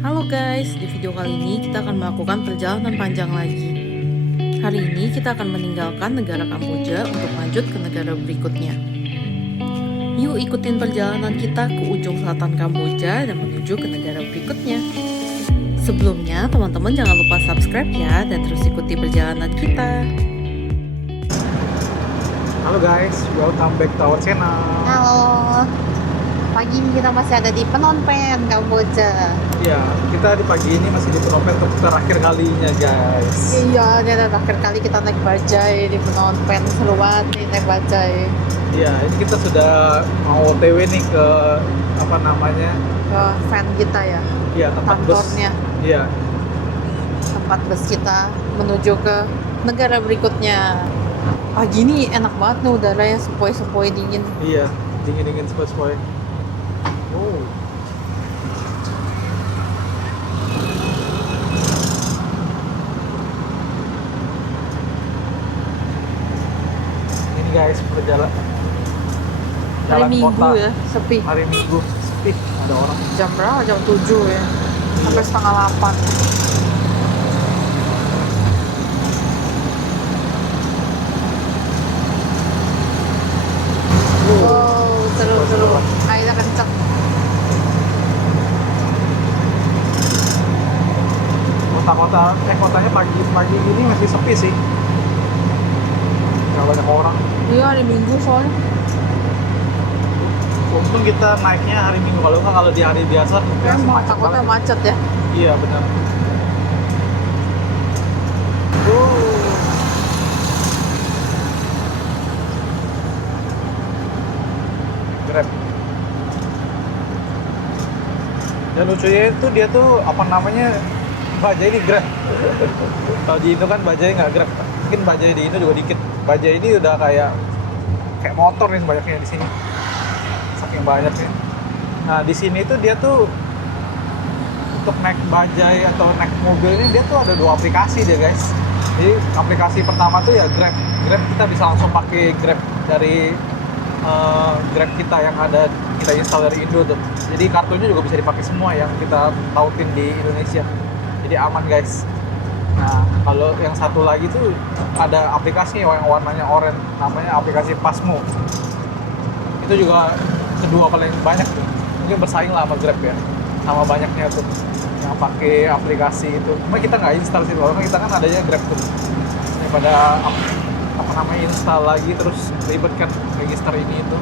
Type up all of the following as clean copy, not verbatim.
Halo guys, di video kali ini kita akan melakukan perjalanan panjang lagi. Hari ini kita akan meninggalkan negara Kamboja untuk lanjut ke negara berikutnya. Yuk ikutin perjalanan kita ke ujung selatan Kamboja dan menuju ke negara berikutnya. Sebelumnya, teman-teman jangan lupa subscribe ya dan terus ikuti perjalanan kita. Halo guys, welcome back to our channel. Halo, pagi ini kita masih ada di Phnom Penh, Kamboja. Iya, kita di pagi ini masih di Phnom Penh untuk terakhir kalinya guys. Iya, ini adalah terakhir kali kita naik bajai di Phnom Penh. Seru banget nih naik bajai. Iya, ini kita sudah mau OTW nih ke apa namanya? Ke van kita ya, Iya, tempat bus. kantornya. Iya, Tempat bus kita menuju ke negara berikutnya. Pagi ini enak banget nih udaranya, sepoi-sepoi dingin. iya, dingin-dingin sepoi-sepoi. Oh. Ini guys, perjalanan Hari jalan Minggu kota. ya, sepi. Hari Minggu sepi, ada orang. Jam berapa? Jam 7 ya. Sampai setengah 8. Wow, seru-seru. Airnya kenceng. Kotanya pagi gini masih sepi sih, nggak banyak orang. Iya, hari Minggu soalnya. Untung kita naiknya hari Minggu, kalau di hari biasa Kan macet takutnya banget. macet ya. Iya benar. Grab. Dan lucunya itu dia tuh apa namanya, bajai ini Grab. Kalau di Indo kan bajai nggak Grab. Mungkin bajai di Indo juga dikit. Bajai ini udah kayak motor nih banyaknya di sini. Saking banyaknya. Nah di sini tuh dia tuh untuk naik bajai atau naik mobil ini dia tuh ada dua aplikasi dia guys. Jadi aplikasi pertama tuh ya Grab. Grab kita bisa langsung pakai Grab dari Grab kita yang ada kita install dari Indo tuh. Jadi kartunya juga bisa dipakai semua yang kita tautin di Indonesia. Jadi aman guys. Nah kalau yang satu lagi tuh ada aplikasi yang warnanya oranye, namanya aplikasi Pasmo. Itu juga kedua paling banyak tuh. Mungkin bersaing lah sama Grab ya, sama banyaknya tuh yang pakai aplikasi itu. Cuma kita nggak install sih, karena kita kan adanya Grab tuh. Daripada apa namanya install lagi terus ribet kan register ini itu.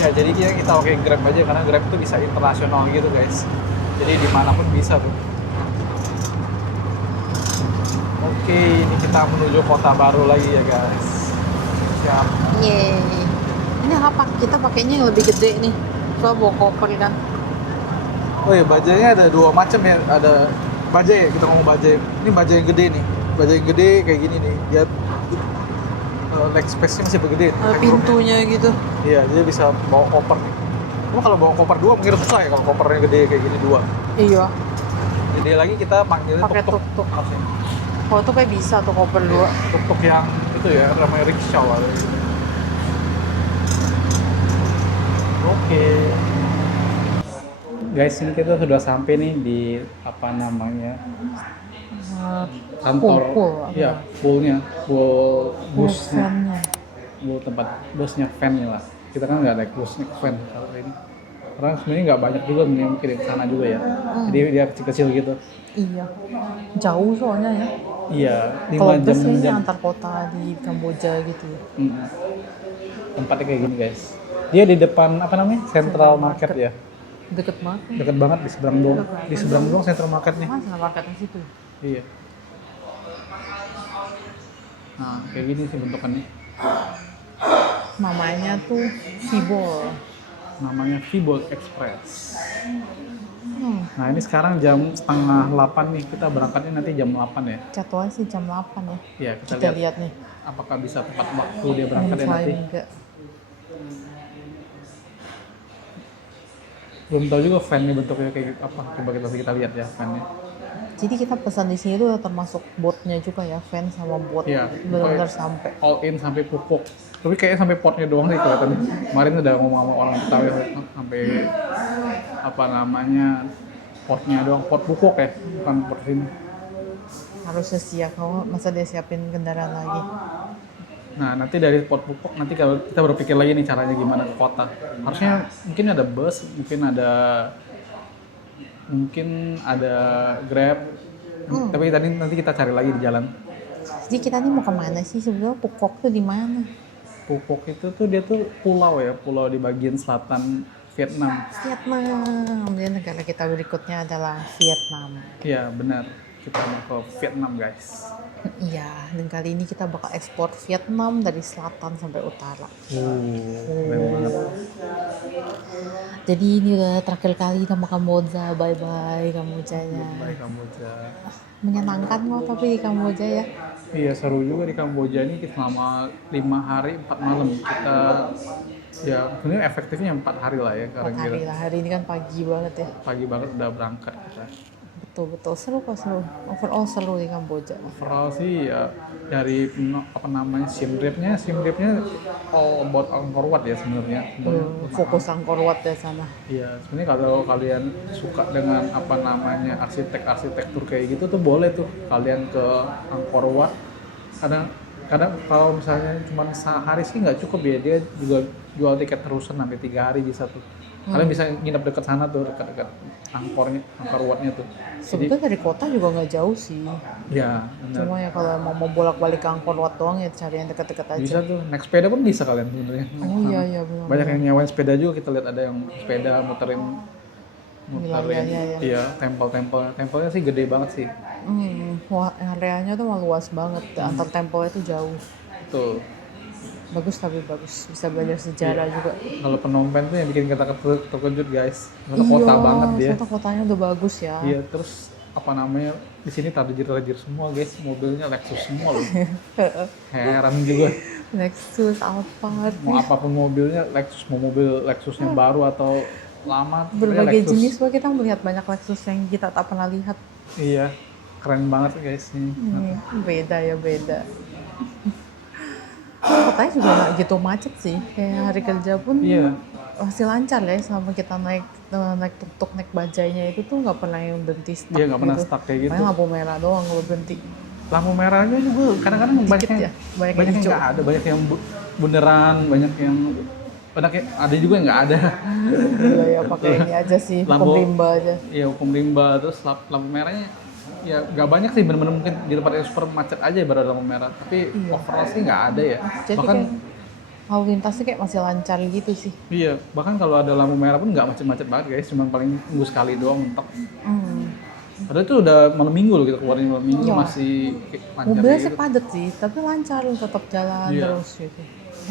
Ya jadi kita pakai Grab aja karena Grab tuh bisa internasional gitu guys. Jadi dimanapun bisa tuh. Oke, ini kita menuju kota baru lagi ya guys. Siap. Yeay. Ini apa? Kita pakainya yang lebih gede nih. Soal bawa koper kan. Oh ya, bajainya ada dua macam ya. Ada bajai ya, kita ngomong bajai. Ini bajai yang gede nih. Bajai yang gede kayak gini nih. Dia leg space-nya masih gede. Ada pintunya gitu. Iya, dia bisa bawa koper nih. Cuma kalau bawa koper dua mungkin susah ya kalau kopernya gede kayak gini dua. Iya. Jadi lagi kita panggilnya Pakai tuk-tuk. tuk-tuk. Oh tuh kayak bisa tuh koper dua. Tuk-tuk yang itu ya, namanya rickshaw lah. Oke. Guys, ini kita sudah sampai nih di apa namanya? Kantor. Iya, poolnya, pool busnya. Pool tempat busnya van lah. Kita kan nggak naik busnya van kalau ini. Karena sebenarnya nggak banyak juga nih mungkin di sana juga ya. Jadi dia kecil-kecil gitu. Iya. Jauh soalnya ya. Iya, Kalau 5 bus ini jam. antar kota di Kamboja gitu ya. Tempatnya kayak gini guys. Dia di depan apa namanya? Central Market ya. Deket banget. Deket banget di seberang doang. Di seberang doang Central Market nih. Mas marketnya situ. Iya. Nah, kayak gini sih bentukannya. Namanya tuh Fibol. Namanya Fibol Express. Nah, ini sekarang jam setengah 8 nih. Kita berangkatnya nanti jam 8 ya. Jadwalnya sih jam 8 ya. Iya, Kita kita lihat lihat nih. apakah bisa tepat waktu dia berangkatnya nanti. Enggak. Belum tahu juga van-nya bentuknya kayak apa. Coba kita lihat ya van-nya. Jadi kita pesan di sini tuh termasuk botnya juga ya, van sama bot. Iya, Benar-benar sampai. all in sampai pupuk. Tapi kayaknya sampai potnya doang sih kelihatannya. Kemarin udah ngomong sama orang Betawi sampai apa namanya portnya doang, port Bukok ya, bukan port sini. Harusnya siap, kalau masa dia siapin kendaraan lagi. Nah, nanti dari Port Bukok, nanti kalau kita berpikir lagi nih caranya gimana ke kota. Harusnya mungkin ada bus, mungkin ada Grab. Tapi tadi nanti kita cari lagi di jalan. Jadi kita nih mau kemana sih sebenarnya? Pukok tuh di mana? Bukok itu tuh dia tuh pulau ya, pulau di bagian selatan Vietnam. Vietnam. Dan negara kita berikutnya adalah Vietnam. Iya, benar. Kita mau ke Vietnam, guys. Iya, dan kali ini kita bakal ekspor Vietnam dari selatan sampai utara. Keren banget. Jadi ini udah terakhir kali sama Kamboja. Bye-bye Kambojanya. Baik Kamboja. Menyenangkan kok tapi di Kamboja ya. Iya, seru juga di Kamboja ini selama 5 hari 4 malam. Kita ya sebenarnya efektifnya 4 hari lah ya, 4 karena kita hari lah, hari ini kan pagi banget ya. pagi banget udah berangkat kita. Betul, seru kok, seru. Overall seru di Kamboja. Overall sih ya dari Siem Reapnya all about Angkor Wat ya sebenarnya. Fokus Angkor Wat di sana. Iya, sebenarnya kalau kalian suka dengan arsitektur kayak gitu tuh boleh tuh kalian ke Angkor Wat. Kadang kalau misalnya cuma sehari sih nggak cukup ya, dia juga jual tiket terusan sampai 3 hari bisa tuh. Kalian bisa nginep dekat sana tuh, dekat Angkor Watnya tuh. Sebetulnya dari kota juga nggak jauh sih. Ya, benar. Cuma ya kalau mau bolak-balik ke Angkor Wat doang ya cari yang dekat-dekat aja. Bisa tuh, naik sepeda pun bisa kalian sebenarnya. Oh iya benar. Banyak yang nyewain sepeda juga, kita lihat ada yang sepeda muterin. Wilayahnya ya. Iya, tempelnya sih gede banget sih. Wah, areanya tuh mah luas banget. Antar tempelnya tuh jauh. Tuh. Bagus, bisa belajar sejarah juga. Kalau Phnom Penh tuh yang bikin kita terkejut guys. Karena kota banget dia. Iya, kotanya udah bagus ya. Iya, terus di sini tajir semua guys, mobilnya Lexus semua loh. Heran juga. Lexus, Alphard. Mau apapun mobilnya Lexus, mau mobil Lexusnya baru atau lama. Berbagai Lexus. jenis, kita melihat banyak Lexus yang kita tak pernah lihat. Iya, keren banget guys ini. Beda. Kotanya juga nggak gitu macet sih, kayak hari kerja pun masih lancar ya selama kita naik tuk-tuk, naik bajainya itu tuh nggak pernah yang berhenti stuck. Iya, nggak pernah stuck kayak gitu. Paling lampu merah doang kalau berhenti. Lampu merahnya juga kadang-kadang banyak yang nggak ada, banyak yang beneran, ada juga yang nggak ada. Iya, pakai ini aja sih, hukum rimba aja. Iya, hukum rimba, terus lampu merahnya ya nggak banyak sih, bener-bener mungkin di tempat yang super macet aja baru ada lampu merah, tapi overall sih nggak ada ya. Jadi bahkan lalu lintasnya kayak masih lancar gitu sih. Iya, bahkan kalau ada lampu merah pun nggak macet-macet banget guys, cuma paling tunggu sekali doang mentok. Padahal itu udah malam minggu loh, kita keluarin malam minggu masih lancar. Mobilnya gitu. sih padat sih, tapi lancar tetap jalan terus gitu.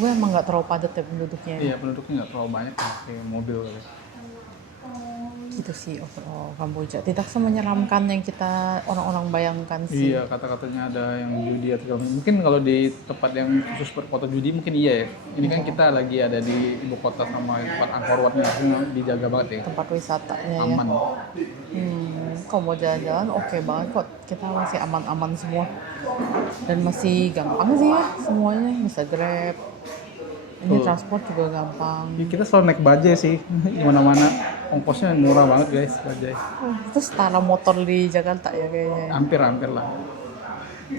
Gue emang nggak terlalu padat ya penduduknya. Iya, penduduknya nggak terlalu banyak kayak mobil kali. Gitu sih overall Kamboja. Tidak semenyeramkan yang kita orang-orang bayangkan sih. Iya, kata-katanya ada yang judi atau mungkin kalau di tempat yang khusus berfoto judi mungkin iya ya. Ini kan kita lagi ada di ibu kota sama tempat Angkor Watnya, dijaga banget ya. Tempat wisatanya aman. Kalau mau jalan-jalan oke banget kok. Kita masih aman-aman semua. Dan masih gampang sih ya semuanya, bisa Grab. Ini transport juga gampang. Ya, kita selalu naik bajai sih, mana-mana ongkosnya murah banget guys, bajai. Itu setara motor di Jakarta ya kayaknya. Hampir lah.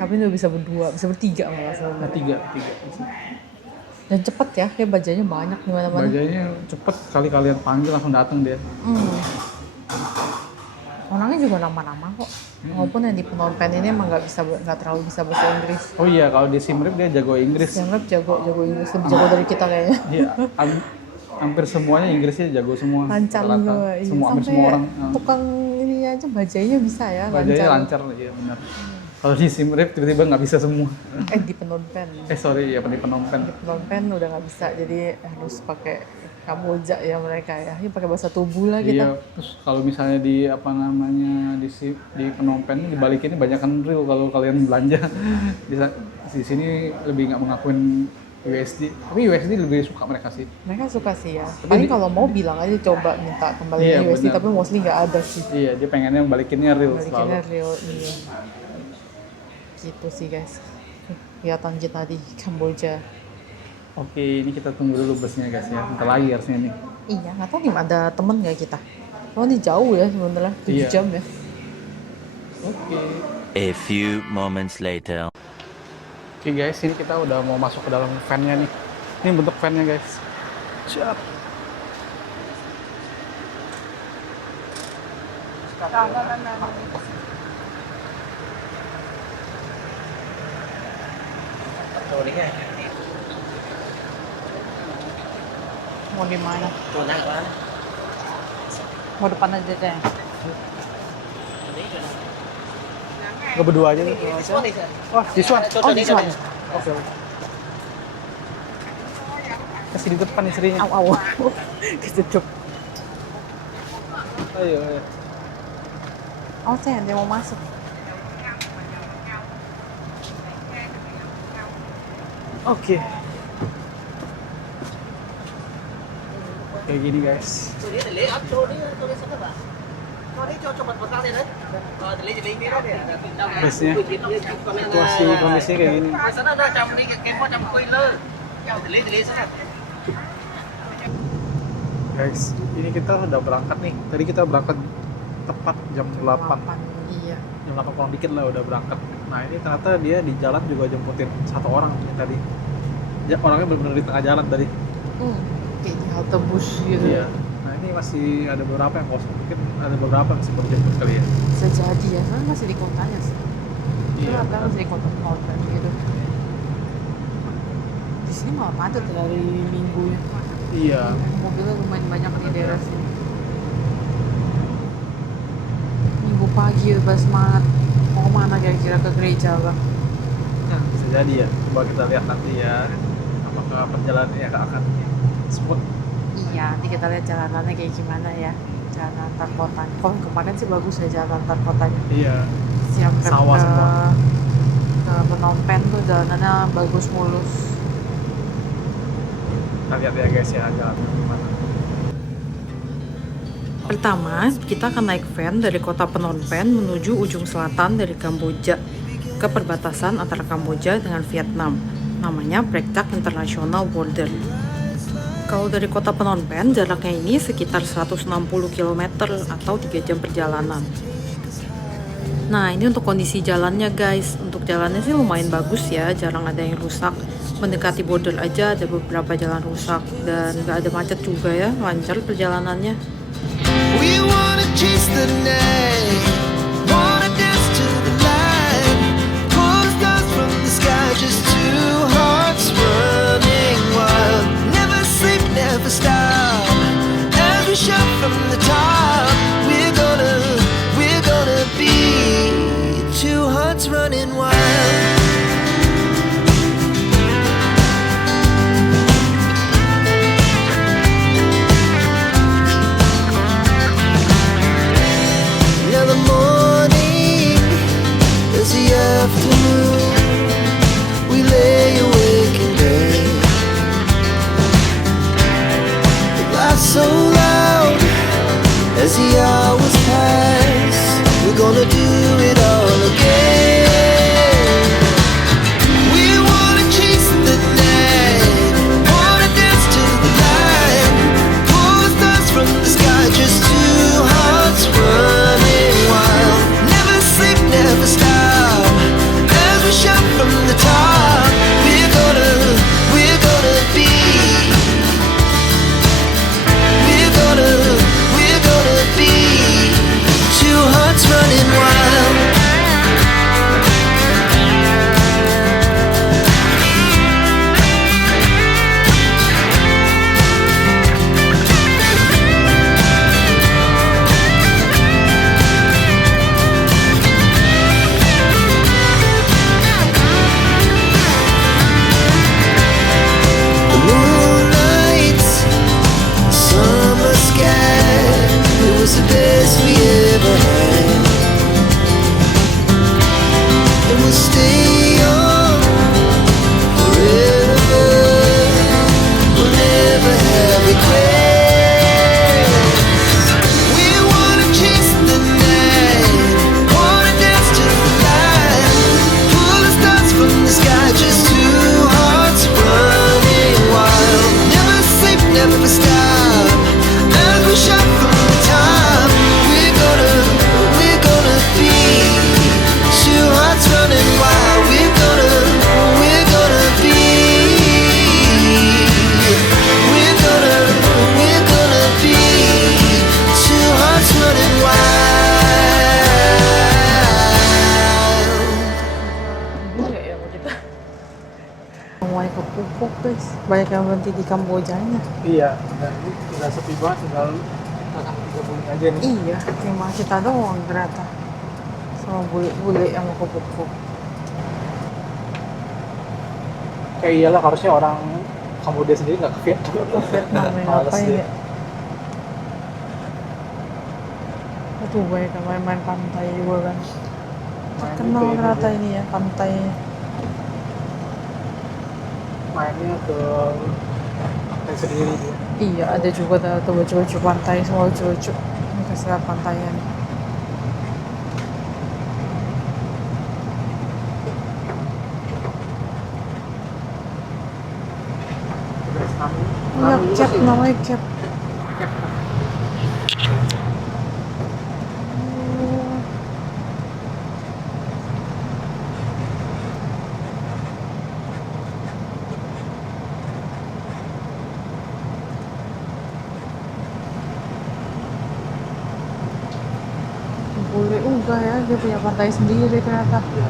Tapi udah bisa berdua, bisa bertiga malah sebenarnya. Tiga. Dan cepet ya, kayak bajainya banyak di mana-mana. Bajainya cepet, kali kalian panggil langsung datang dia. Orangnya juga ramah-ramah kok. Walaupun yang di Phnom Penh ini emang nggak terlalu bisa bahasa Inggris. Oh iya, kalau di Siem Reap dia jago Inggris. Siem Reap jago Inggris, lebih jago dari kita kayaknya. Iya, hampir semuanya Inggrisnya jago semua. Lancar juga. Hampir semua orang. Tukang ini aja bajainya bisa ya. Bajainya lancar, iya benar. Kalau di Siem Reap tiba-tiba nggak bisa semua. Di Phnom Penh. Di Phnom Penh. Di Phnom Penh udah nggak bisa, jadi harus pakai Kamboja ya mereka ya. Ini pakai bahasa tubuh lah kita. Iya, terus kalau misalnya di Phnom Penh dibalikinnya banyakan real kalau kalian belanja. Di sini lebih nggak mengakuin USD, tapi USD lebih suka mereka sih. Mereka suka sih ya. Paling kalau mau bilang aja coba minta kembali USD, tapi mostly nggak ada sih. Iya, dia pengennya balikinnya real selalu. Real, iya. Gitu sih guys. Kegiatan kita di Kamboja. Oke, ini kita tunggu dulu busnya guys ya. Bentar lagi harusnya nih. Iya, nggak tahu gimana, ada temen nggak kita? Oh ini jauh ya sebenarnya, 7 Iya. jam ya. Oke. A few moments later. Oke guys, ini kita udah mau masuk ke dalam van-nya nih. Ini bentuk van-nya guys. Siap. Mau di mana? Mau depan aja deh. Nggak berdua aja nih. Wah, this one. Oh this one. Oke. Kasih di depan istrinya. Au au. Ketutup. Ayo, ayo. Oh saya dia mau masuk. Oke. Kayak gini guys. Busnya situasi kondisinya kayak gini. Guys, ini kita udah berangkat nih. Tadi kita berangkat tepat jam 8. Iya. Jam 8 kurang dikit lah udah berangkat. Nah ini ternyata dia di jalan juga jemputin satu orang nih tadi. Ya, orangnya benar-benar di tengah jalan tadi. Kayak di halte bus gitu. Iya. Nah ini masih ada beberapa yang kosong. Mungkin ada beberapa yang masih berjemput kali ya. Bisa jadi ya, kan masih di kotanya sih. Iya. Kan masih di kota Melbourne gitu. Di sini malah padat dari minggu ya. Iya. Mobilnya lumayan banyak di daerah sini. Minggu pagi udah semangat. Mau kemana kira-kira, ke gereja apa? Nah, bisa jadi ya. Coba kita lihat nanti ya. Apakah perjalanannya akan smooth. Iya, nanti kita lihat jalanannya kayak gimana ya. Jalan antar kota. Kalau kemarin sih bagus ya jalan antar kotanya. Iya. Siap Sawah semua. ke Phnom Penh tuh jalanannya bagus mulus. Kita lihat ya guys ya jalannya gimana. Pertama, kita akan naik van dari kota Phnom Penh menuju ujung selatan dari Kamboja ke perbatasan antara Kamboja dengan Vietnam. Namanya Prek Tak International Border. Kalau dari kota Phnom Penh, jaraknya ini sekitar 160 km atau 3 jam perjalanan. Nah, ini untuk kondisi jalannya guys. Untuk jalannya sih lumayan bagus ya, jarang ada yang rusak. Mendekati border aja ada beberapa jalan rusak dan nggak ada macet juga ya, lancar perjalanannya. We wanna chase the night, wanna dance to the light, pull the stars from the sky, just two hearts running wild. Never sleep, never stop, as we shout from the top. We're gonna be two hearts running wild. Now the morning is the afternoon. We lay awake in bed. The laughs so loud as the hours pass. We're gonna do it all again. We wanna chase the night, wanna dance to the light, pull the stars from the sky, just two hearts running wild. Never sleep, never stop, as we shout from the top. We're gonna be. We're gonna be two hearts running wild. The moonlight, summer sky, it was the best we ever had. And we'll stay young forever. We'll never have regrets. We wanna chase the night, wanna dance to the light, pull the stars from the sky, just two hearts running wild. Never sleep, never stop, as we shout from the top. pupuk guys. Banyak yang berhenti di Kambojanya. Iya, dan ini udah sepi banget, tinggal akan 3 aja nih. Iya, cuma kita doang ternyata. Sama bule-bule yang mau ke pupuk. Kayak iyalah, harusnya orang Kambodia sendiri nggak ke Vietnam. Vietnam yang Males ngapain deh. ya? Itu banyak yang main-main pantai juga kan. Main Terkenal itu ternyata ya, ini ya pantai. mainnya ke pantai sendiri dia. Iya, ada juga tuh baju-baju pantai, semua lucu-lucu. Ini kasih lihat pantainya nih. Guys, Iya, cap namanya cap. Boleh juga ya, dia punya pantai sendiri ternyata. Ya.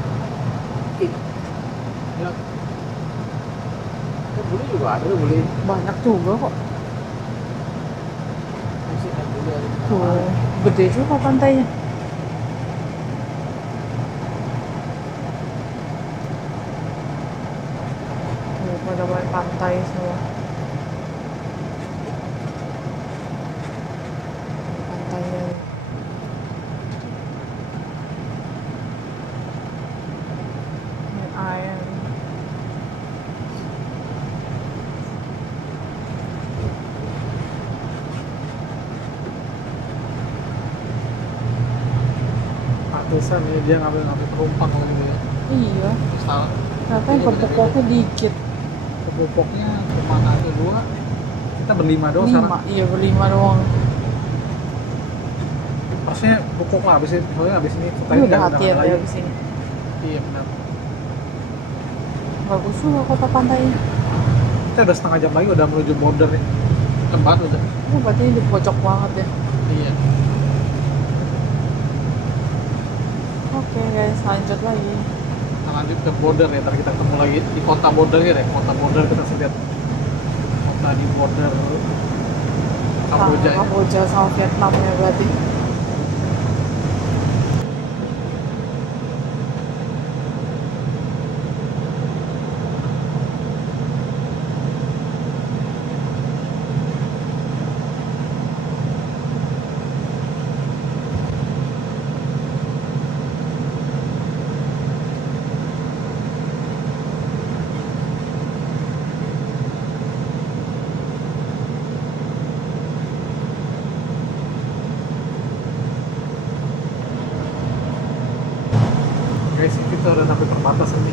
Kan bule juga ada bule. Banyak juga kok. Masih ada bule. Tuh, gede juga pantainya. Tuh, pada main pantai semua. Pantainya. Ini air. Pantesan ya dia ngambil penumpang gitu ya. Iya, Salah. ternyata yang kepupuknya dikit. Kepupuknya kemana aja 2? Kita berlima doang sekarang. 5, iya berlima doang. Maksudnya pupuk lah habis itu, soalnya habis ini kita Ini udah hati ya lagi. di sini. Iya benar. Bagus juga kota pantainya. Kita udah setengah jam lagi udah menuju border nih. Tempat udah. Ini berarti ini di pojok banget ya. Iya. Oke guys, lanjut lagi. Kita lanjut ke border ya, ntar kita ketemu lagi di kota bordernya deh. Kota border kita lihat kota di border Kamboja ya. Kamboja sama Vietnam ya berarti. Guys, kita udah sampai perbatasan nih.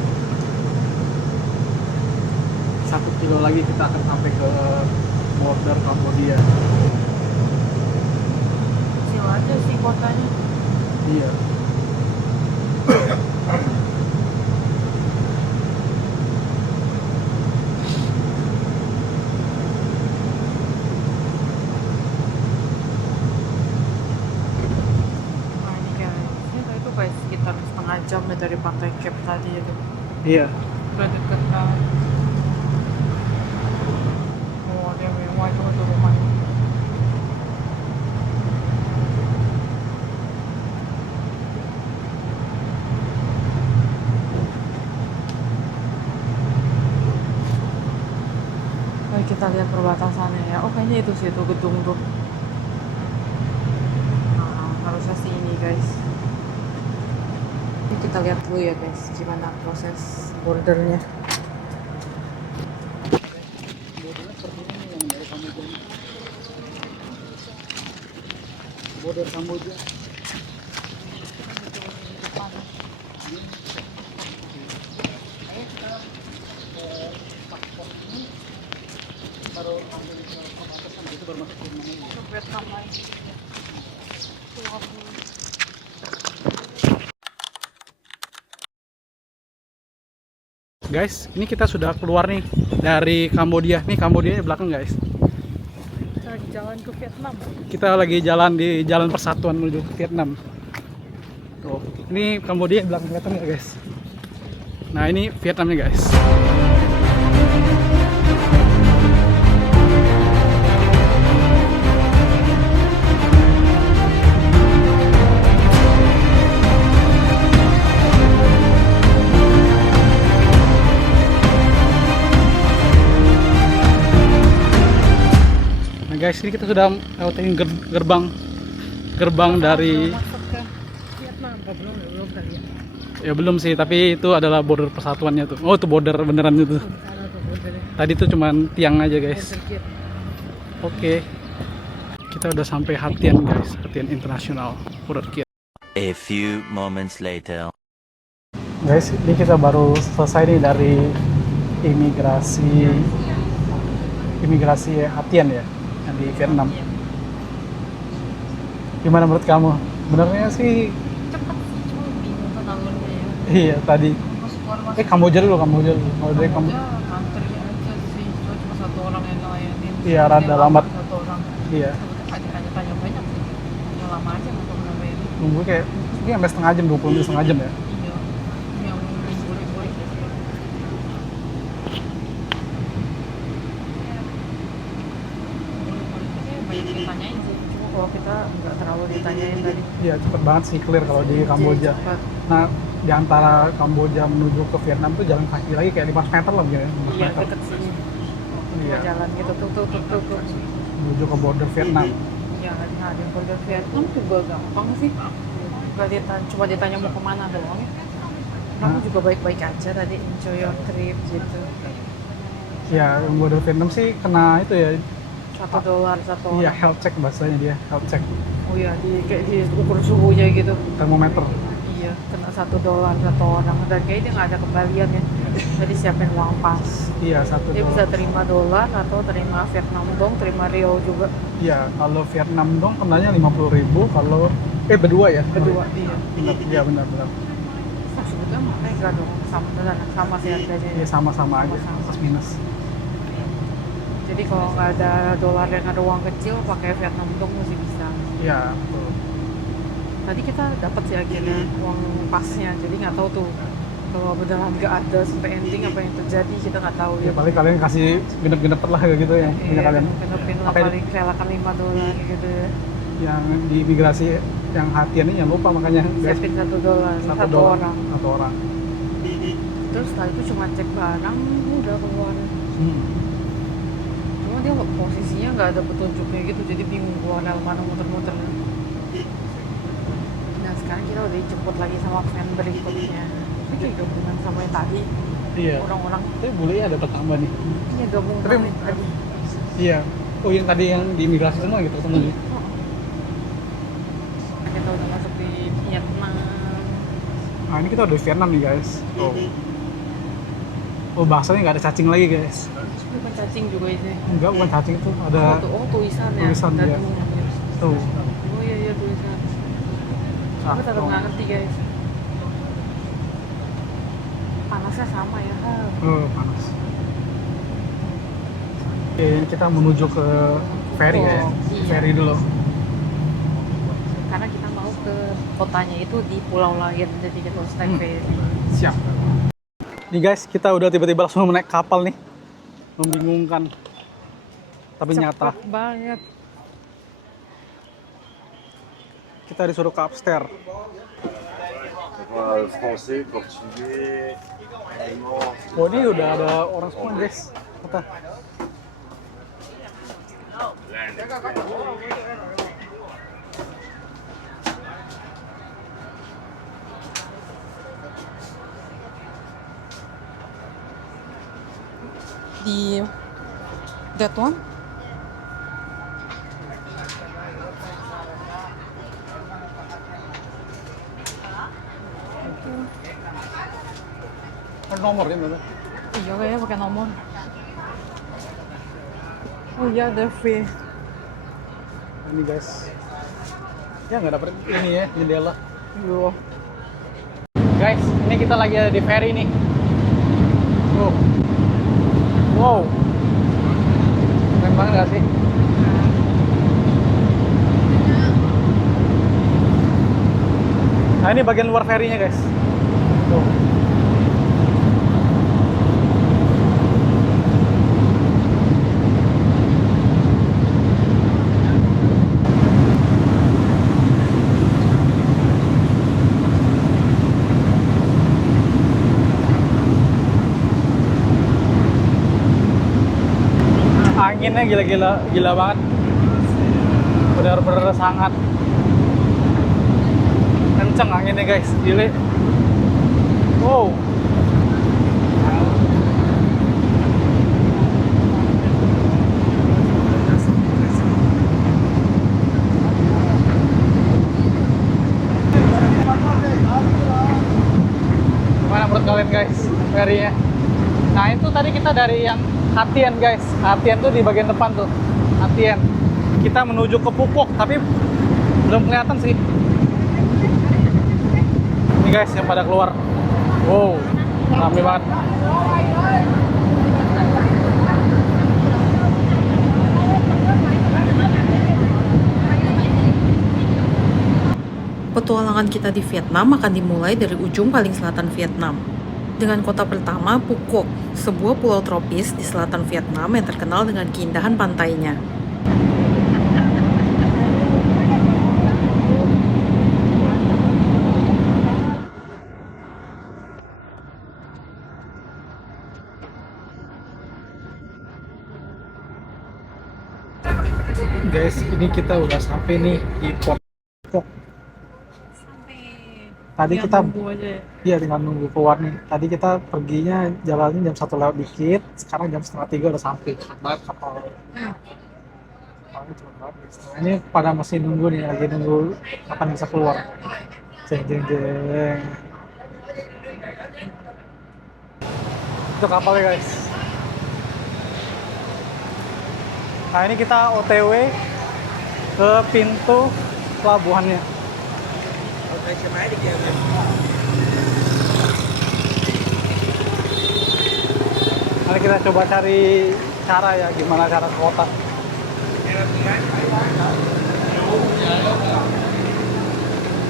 1 kilo lagi kita akan sampai ke border Kambodia. Kecil aja sih kotanya. Iya. Nah ini kayaknya itu kayak sekitar setengah jam ya dari pantai Cape tadi itu. Iya. Udah deket banget. Oh dia mewah juga tuh rumahnya. Mari kita lihat perbatasannya ya. Oh kayaknya itu sih itu gedung tuh. Nah, harusnya sih ini guys. Ini kita lihat dulu ya guys, gimana proses bordernya. Border Kamboja. Vietnam lagi. Guys, ini kita sudah keluar nih dari Kambodia. Nih Kambodia di belakang guys. Kita lagi jalan ke Vietnam. Kita lagi jalan di jalan persatuan menuju ke Vietnam. Tuh, ini Kambodia di belakang kelihatan ya guys. Nah ini Vietnamnya guys. guys, ini kita sudah lewatin gerbang dari Masuk ke Vietnam, belum kali ya. ya belum sih, tapi itu adalah border persatuannya tuh. Oh, itu border beneran itu. Sana tuh bordernya. Tadi tuh cuman tiang aja guys. Border gate. Oke. Kita udah sampai Hatian guys, Hatian International Border Gate. A few moments later. Guys, ini kita baru selesai nih dari imigrasi Hatian ya, yang di Vietnam. Gimana menurut kamu? Benernya sih Cepet sih, cuma bingung kan alurnya ya. iya tadi. Masuk keluar masuk. Kamboja dulu. Kalau dari Kamboja antri aja sih, cuma satu orang yang ngelayanin. Iya, rada lambat. Satu orang. Iya, Tanya banyak sih. Yang lama aja untuk ngelayanin. nunggu kayak ini sampai setengah jam, 20 menit setengah jam ya. Iya. Yang burik-burik. Banyak ditanyain sih, cuma kalau kita nggak terlalu ditanyain tadi. Iya, cepet banget sih clear kalau di Kamboja. Jadi cepat. Nah, di antara Kamboja menuju ke Vietnam tuh jalan kaki lagi kayak 5 meter lah mungkin ya. 5 Iya, meter. deket sini. Iya. Jalan gitu tuh. Menuju ke border Vietnam. Ya, nah di border Vietnam juga gampang sih. Cuma ditanya mau kemana doang ya. Kamu juga baik-baik aja tadi, enjoy your trip gitu. Ya, yang border Vietnam sih kena itu ya. $1 satu Iya, orang. health check bahasanya dia, health check. Oh iya, kayak diukur suhunya gitu. Termometer. Iya, kena $1 satu orang. Dan kayaknya dia nggak ada kembalian ya. Jadi siapin uang pas. Iya, $1. Dia bisa terima dolar atau terima Vietnam dong, terima Rio juga. Iya, kalau Vietnam dong kenanya 50.000, kalau berdua ya. Berdua, iya. Benar, iya benar. Oh, sebetulnya mereka dong, sama sih harganya. Iya, sama-sama aja, Sama-sama. plus minus. Jadi kalau nggak ada dolar dan ada uang kecil, pakai Vietnam dong masih bisa. Iya, betul. Tadi kita dapat sih akhirnya uang pasnya, jadi nggak tahu tuh kalau beneran nggak ada sampai ending apa yang terjadi, kita nggak tahu Ya paling kalian kasih genep-genep lah kayak gitu ya, punya Iya, kalian. genepin lah Apa itu? paling relakan $5 gitu ya. Yang di imigrasi yang Hatian ini jangan lupa makanya guys. Siapin $1, satu $1 orang. Satu orang. Terus setelah itu cuma cek barang, udah keluar. Cuma dia posisinya nggak ada petunjuknya gitu, jadi bingung gua rel mana muter-muter. Nah sekarang kita udah dijemput lagi sama fan berikutnya. Ini kayak gabungan sama yang tadi. Iya. Orang-orang Tapi boleh ada bertambah nih. ini gabung Tapi- sama yang tadi. Iya. Oh, yang tadi yang di imigrasi semua gitu semua nih. Nah, kita udah masuk di Vietnam. Nah, ini kita udah di Vietnam nih, guys. Oh, bahasanya nggak ada cacing lagi, guys. Bukan cacing juga ini. Enggak, bukan cacing itu. Ada Tulisan ya. tulisan, Ada iya. tuh. Oh iya tulisan. Aku tetap nggak ngerti guys. Panasnya sama ya. Oh, panas. Oke, ini kita menuju ke ferry ya. Oh, iya. Ferry dulu. Karena kita mau ke kotanya itu di pulau lain, jadi kita harus naik ferry. Siap. Nih guys, kita udah tiba-tiba langsung naik kapal nih. Membingungkan. Tapi nyata. Cepet banget. Kita disuruh ke upstairs. Français, portugais, allemand. Oh, ini udah ada orang semua guys. Kata. Di that one? Ada nomor ya, Mbak? Iya kayaknya pakai nomor. Oh iya ada fee. Ini guys. Ya nggak dapet ini ya, jendela. Iya. Guys, ini kita lagi ada di ferry nih. Tuh. Wow. Keren banget gak sih? Nah, ini bagian luar ferry-nya, guys. Tuh. Anginnya gila banget. benar-benar sangat kenceng anginnya guys, gile. Wow. Gimana menurut kalian guys, ferinya? Nah itu tadi kita dari yang Hatien guys. Hatien tuh di bagian depan tuh, Hatien. Kita menuju ke Phuoc, tapi belum kelihatan sih. Ini guys yang pada keluar. Wow, ramai banget. Petualangan kita di Vietnam akan dimulai dari ujung paling selatan Vietnam. Dengan kota pertama, Phuoc, sebuah pulau tropis di selatan Vietnam yang terkenal dengan keindahan pantainya. Guys, ini kita udah sampai nih di Port Phuoc. Tadi kita iya tinggal nunggu keluar nih. Tadi kita perginya jalannya jam 1 lewat dikit, sekarang jam setengah 3 udah sampai. Cepet banget kapal. Kapalnya cepet banget guys. Nah, ini pada masih nunggu nih, lagi nunggu kapan bisa keluar. Jeng jeng jeng. Itu kapalnya guys. Nah ini kita OTW ke pintu pelabuhannya. Mari kita coba cari cara ya, gimana cara ke kota.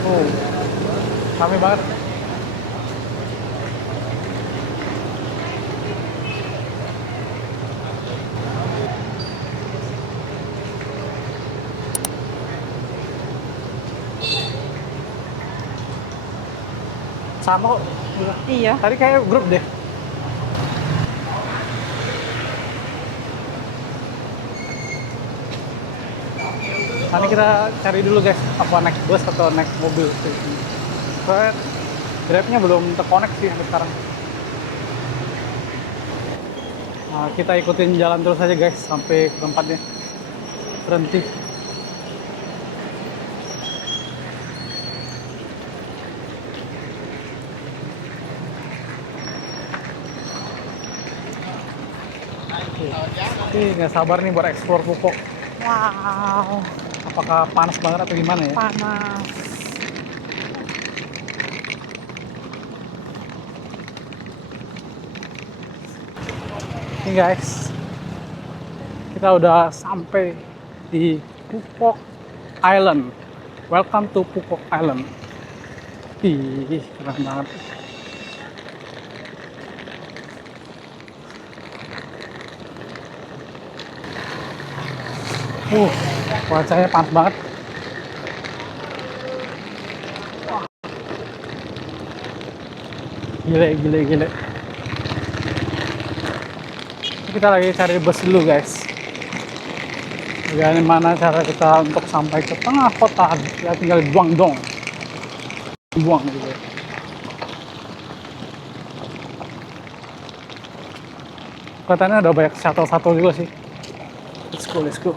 Oh, ramai banget. Sama kok. Iya. Tadi kayak grup deh. Nanti kita cari dulu guys, apa naik bus atau naik mobil. Soalnya Grabnya belum terkonek sih sampai sekarang. Nah, kita ikutin jalan terus aja guys sampai ke tempatnya. Berhenti. Oke, nggak sabar nih buat explore Phuoc. Wow, Apakah panas banget atau gimana ya? panas. Nih guys, kita udah sampai di Phuoc Island. Welcome to Phuoc Island. Ih, keren banget. Cuacanya panas banget. Wah. Gile. Kita lagi cari bus dulu guys. Bagaimana cara kita untuk sampai ke tengah kota? Ya tinggal buang gitu. Kelihatannya udah banyak shuttle juga sih. Let's go.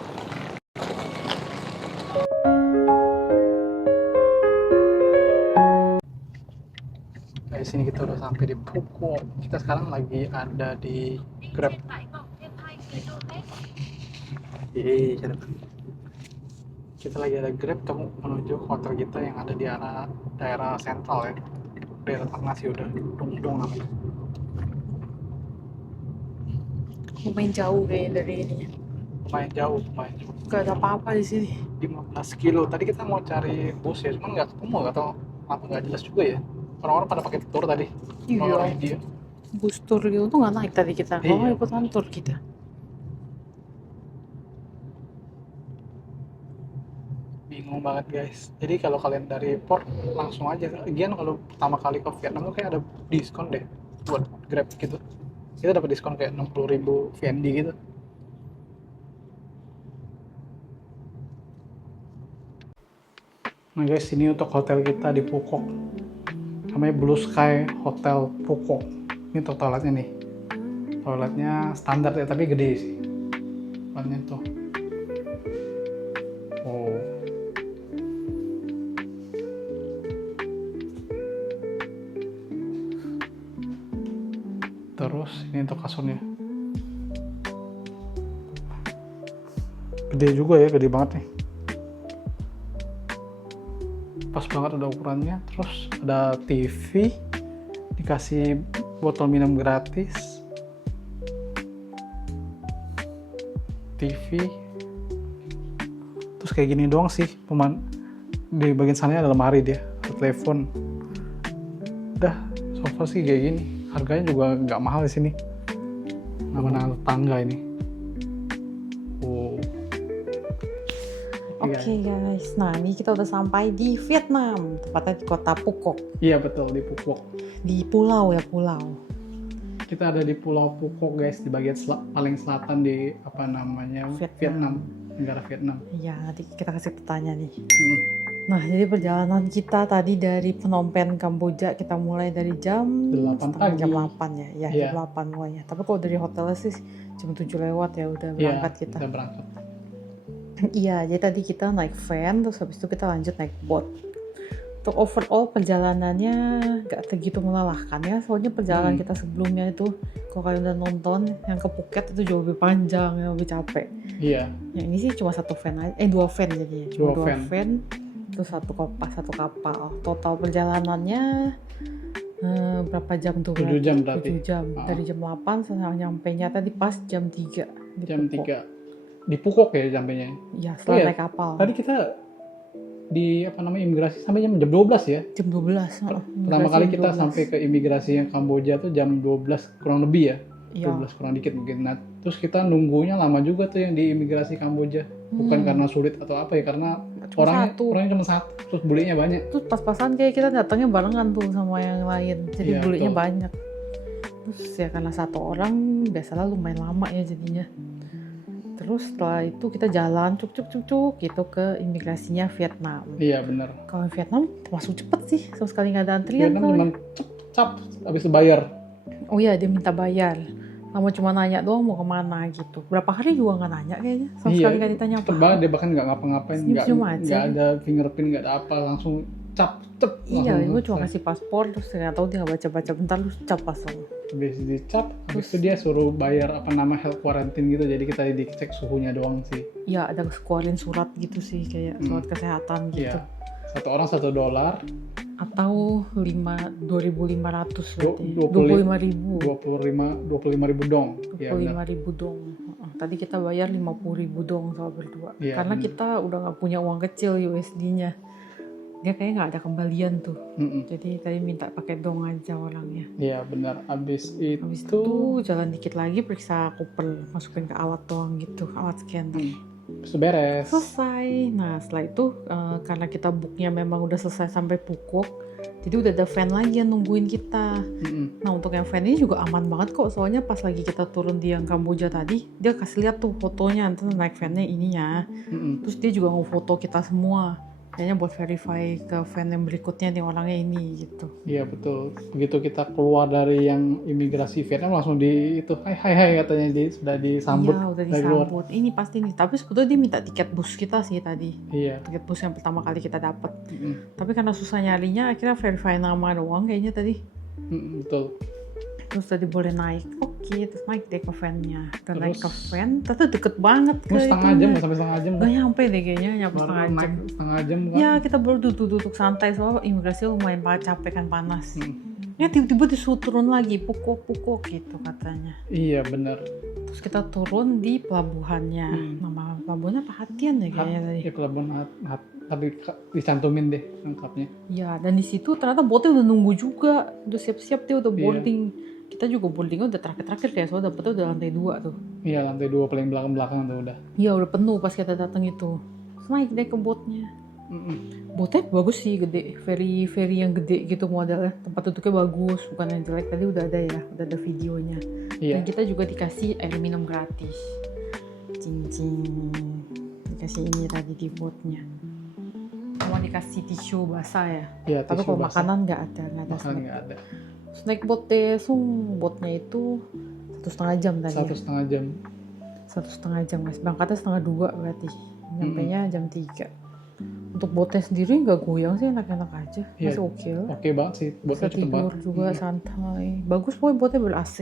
Di sini kita udah sampai di Phuoc. Kita sekarang lagi ada di Grab. Kita lagi ada Grab menuju hotel kita yang ada di arah daerah sentral ya. Daerah tengah sih udah Dongdong namanya. Lumayan jauh kayaknya dari ini. Lumayan jauh. Gak ada apa-apa di sini. 15 kilo. Tadi kita mau cari bus ya, cuman nggak ketemu, nggak jelas juga ya. Orang-orang pada pakai tour tadi. Iya. Orang India. Bus tour gitu tuh nggak naik tadi kita. Iya. Kalau ikutan tour kita. Bingung banget guys. Jadi kalau kalian dari port langsung aja. Lagian kalau pertama kali ke Vietnam tuh kayak ada diskon deh buat Grab gitu. Kita dapat diskon kayak 60.000 VND gitu. Nah guys, ini untuk hotel kita di Phuket. Namanya Blue Sky Hotel Phuket. Ini untuk toiletnya nih. Toiletnya standar ya, tapi gede sih. Toiletnya tuh. Oh. Terus ini untuk kasurnya. Gede juga ya, gede banget nih. Pas banget ada ukurannya. Terus ada TV, dikasih botol minum gratis, TV. Terus kayak gini doang sih, di bagian sana ada lemari dia, ada telepon. Udah, sofa sih kayak gini. Harganya juga nggak mahal di sini. Nama tangga ini. Oh. Oke guys, nah ini kita udah sampai di Vietnam, tepatnya di kota Phuket. Iya betul, di Phuket. Di pulau ya, pulau. Kita ada di Pulau Phuket guys, di bagian paling selatan di Vietnam, negara Vietnam. Iya, nanti kita kasih petanya nih. Nah, jadi perjalanan kita tadi dari Phnom Penh, Kamboja, kita mulai dari jam 8 pagi. jam 8 ya. Ya, Iya. jam 8 mulainya. Tapi kalau dari hotelnya sih jam 7 lewat ya udah berangkat kita. Kita berangkat. Iya, jadi tadi kita naik van, terus habis itu kita lanjut naik boat. Untuk overall perjalanannya gak segitu melelahkan ya, soalnya perjalanan kita sebelumnya itu, kalau kalian udah nonton, yang ke Phuket itu jauh lebih panjang, yang lebih capek. Iya. Yang ini sih cuma satu van aja, dua van jadinya. Cuma Dua dua van. van, terus satu kapal. Total perjalanannya berapa jam tuh? 7 jam berarti. 7 jam. Dari jam 8 sampai nyampe nya tadi pas jam 3. Di Jam Phuket. 3. Di Phuket ya sampainya. Iya, setelah iya. naik kapal. Tadi kita di imigrasi sampai jam 12 ya. Jam 12. Pertama kali kita sampai ke imigrasi yang Kamboja tuh jam 12 kurang lebih ya. Iya. 12 kurang dikit mungkin. Nah, terus kita nunggunya lama juga tuh yang di imigrasi Kamboja. Bukan karena sulit atau apa ya, karena orangnya cuma satu, terus bulinya banyak. Terus pas-pasan kayak kita datangnya barengan tuh sama yang lain, jadi Iya, bulinya betul. banyak. Terus ya karena satu orang biasalah lumayan lama ya jadinya. Terus setelah itu kita jalan cuk gitu ke imigrasinya Vietnam. Iya benar. Kalau Vietnam masuk cepet sih, sama sekali nggak ada antrian. Vietnam cuma cap habis itu bayar. Oh iya, dia minta bayar. Kamu cuma nanya doang mau kemana gitu. Berapa hari juga nggak nanya kayaknya, sama sekali nggak ditanya Cepet banget, dia bahkan nggak ngapa-ngapain, Senyum-senyum aja. nggak ada fingerprint, nggak ada apa, langsung cap. Iya, langsung gue cuma selesai. kasih paspor, terus nggak tahu dia nggak baca-baca, bentar lu cap langsung. Habis dicap, habis itu dia suruh bayar health quarantine gitu, jadi kita dicek suhunya doang sih. Iya, ada keluarin surat gitu sih, kayak surat kesehatan gitu. Iya. Satu orang $1. Atau 2.500 berarti. 25.000 25.000. 25.000 dong. Iya, benar. 25.000 dong. Tadi kita bayar 50.000 dong sama berdua. Iya, Karena benar. kita udah nggak punya uang kecil USD-nya. Dia kayaknya nggak ada kembalian tuh. Jadi tadi minta pakai dong aja orangnya. Iya benar. Habis Habis itu jalan dikit lagi periksa koper, masukin ke alat doang gitu, alat scanner. beres. Selesai. Nah setelah itu karena kita booknya memang udah selesai sampai Phuket, jadi udah ada van lagi yang nungguin kita. Nah untuk yang van ini juga aman banget kok, soalnya pas lagi kita turun di yang Kamboja tadi, dia kasih lihat tuh fotonya, nanti naik vannya ininya. Terus dia juga ngefoto kita semua, kayaknya buat verify ke van yang berikutnya nih orangnya ini gitu. Iya betul. Begitu kita keluar dari yang imigrasi Vietnam langsung di itu hai katanya sudah disambut. Iya udah dari luar. disambut. Ini pasti nih. Tapi sebetulnya dia minta tiket bus kita sih tadi. Iya. Tiket bus yang pertama kali kita dapat. Tapi karena susah nyarinya, akhirnya verify nama doang kayaknya tadi. Betul. Terus tadi boleh naik. Oke, terus naik deh ke van-nya. Dan naik ke Terus- van, ternyata deket banget ke Terus setengah itunya. jam, nggak sampai setengah jam. Nggak nyampe deh kayaknya, nyampe Baru setengah naik jam. setengah jam kan. Ya kita baru duduk santai, soalnya imigrasi lumayan capek kan, panas. Hmm. Ya tiba-tiba disuruh turun lagi, pukul gitu katanya. Iya benar. Terus kita turun di pelabuhannya. Nama pelabuhannya apa? Hatian ya kayaknya tadi. Ya pelabuhan tapi dicantumin deh lengkapnya. Ya, dan di situ ternyata botnya udah nunggu juga, udah siap-siap dia udah Iya. boarding. Kita juga boardingnya udah terakhir-terakhir kayak, soalnya dapetnya udah lantai 2 tuh. Iya lantai 2 paling belakang tuh udah. Iya udah penuh pas kita datang itu. Terus naik deh ke boatnya. Boatnya bagus sih, gede, ferry yang gede gitu modelnya. Tempat duduknya bagus, bukan yang jelek. Tadi udah ada ya, udah ada videonya. Iya. Dan kita juga dikasih air minum gratis. Cing-cing. Dikasih ini tadi di boatnya. cuma dikasih tisu basah ya. Iya, Tapi tisu kalau basah. makanan nggak ada Makanan snack. nggak ada. Snack botnya itu 1,5 jam tadi ya. 1,5 jam. 1,5 jam guys. Berangkatnya 1,2 berarti. Nyampainya jam 3. Untuk botnya sendiri nggak goyang sih, enak-enak aja. Iya. Masih oke lah. Oke banget sih, Bisa buatnya cepet tidur banget. juga santai. Bagus pokoknya botnya ber-AC.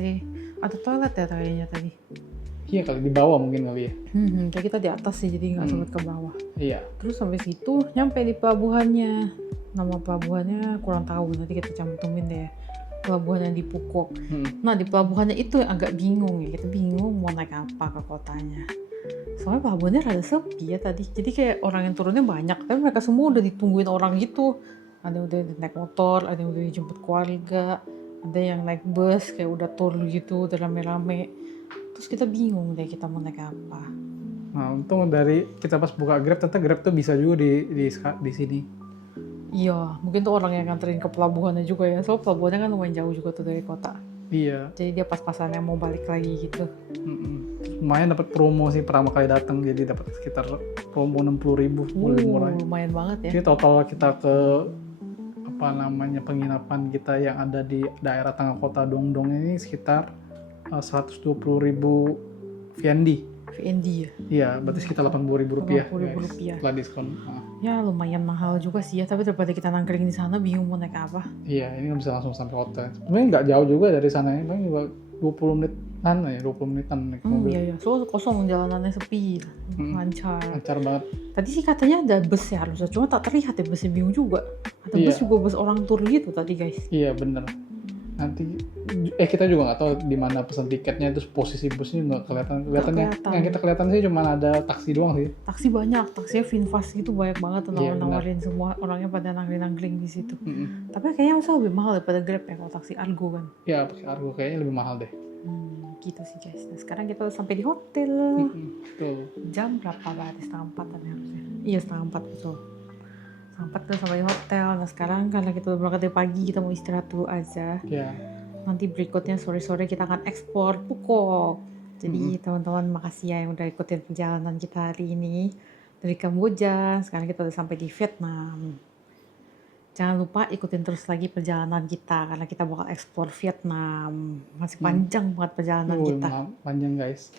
Ada toilet ya kayaknya tadi. Iya kali di bawah mungkin kali ya. Kayak kita di atas sih, jadi nggak sempat ke bawah. Iya. Terus sampai situ nyampe di pelabuhannya. Nama pelabuhannya kurang tahu, nanti kita cantumin deh. Pelabuhan yang di Pukok. Nah di pelabuhannya itu yang agak bingung ya. Kita bingung mau naik apa ke kotanya. Soalnya pelabuhannya rada sepi ya tadi. Jadi kayak orang yang turunnya banyak, tapi mereka semua udah ditungguin orang gitu. Ada yang udah naik motor, ada yang udah dijemput keluarga, ada yang naik bus kayak udah tour gitu, udah rame-rame. Terus kita bingung deh kita mau naik apa. Nah untung dari kita pas buka Grab, ternyata Grab tuh bisa juga di sini. Iya, mungkin tuh orang yang nganterin ke pelabuhannya juga ya. Soalnya pelabuhannya kan lumayan jauh juga tuh dari kota. Iya. Jadi dia pas-pasannya mau balik lagi gitu. Lumayan dapat promo sih pertama kali datang, jadi dapat sekitar promo 60.000, lebih murah. Lumayan banget ya. Jadi total kita ke penginapan kita yang ada di daerah tengah kota Dongdong ini sekitar 120.000 VND. VND ya. Iya, berarti sekitar 80.000 rupiah. 80.000 rupiah. Setelah diskon. Ya lumayan mahal juga sih ya, tapi daripada kita nangkring di sana bingung mau naik apa. Iya, ini nggak bisa langsung sampai hotel. Sebenarnya nggak jauh juga dari sana, ini juga 20 menitan ya, 20 menitan naik mobil. Iya, soalnya kosong, jalanannya sepi, lancar. Lancar banget. Tadi sih katanya ada bus ya harusnya, cuma tak terlihat ya busnya, bingung juga. Ada bus Iya. juga, bus orang tur gitu tadi guys. Iya bener. Nanti kita juga nggak tahu di mana pesan tiketnya, terus posisi busnya nggak kelihatan. Kelihatan. Yang kita kelihatan sih cuma ada taksi doang sih. Taksi banyak, taksinya Finfast gitu banyak banget tuh Iya, nawarin semua orangnya pada nangkring-nangkring di situ. Mm-mm. Tapi kayaknya usah lebih mahal daripada Grab ya kalau taksi Argo kan. Ya pakai Argo kayaknya lebih mahal deh. Gitu sih guys. Nah sekarang kita udah sampai di hotel. Betul. Jam berapa berarti? 3:30 kan harusnya. Iya 3:30 betul. 3:30 kita sampai di hotel. Nah sekarang karena kita udah berangkat dari pagi, kita mau istirahat dulu aja. Ya. Nanti berikutnya sore-sore kita akan ekspor Pukok. Jadi teman-teman makasih ya yang udah ikutin perjalanan kita hari ini dari Kamboja. Sekarang kita udah sampai di Vietnam. Jangan lupa ikutin terus lagi perjalanan kita karena kita bakal ekspor Vietnam. Masih panjang banget perjalanan kita. Panjang guys.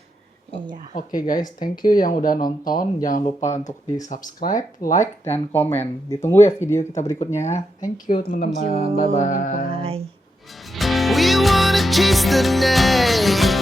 Iya. Oke guys, thank you yang udah nonton. Jangan lupa untuk di subscribe, like, dan komen. Ditunggu ya video kita berikutnya. Thank you teman-teman. Bye-bye. Bye. We wanna chase the night.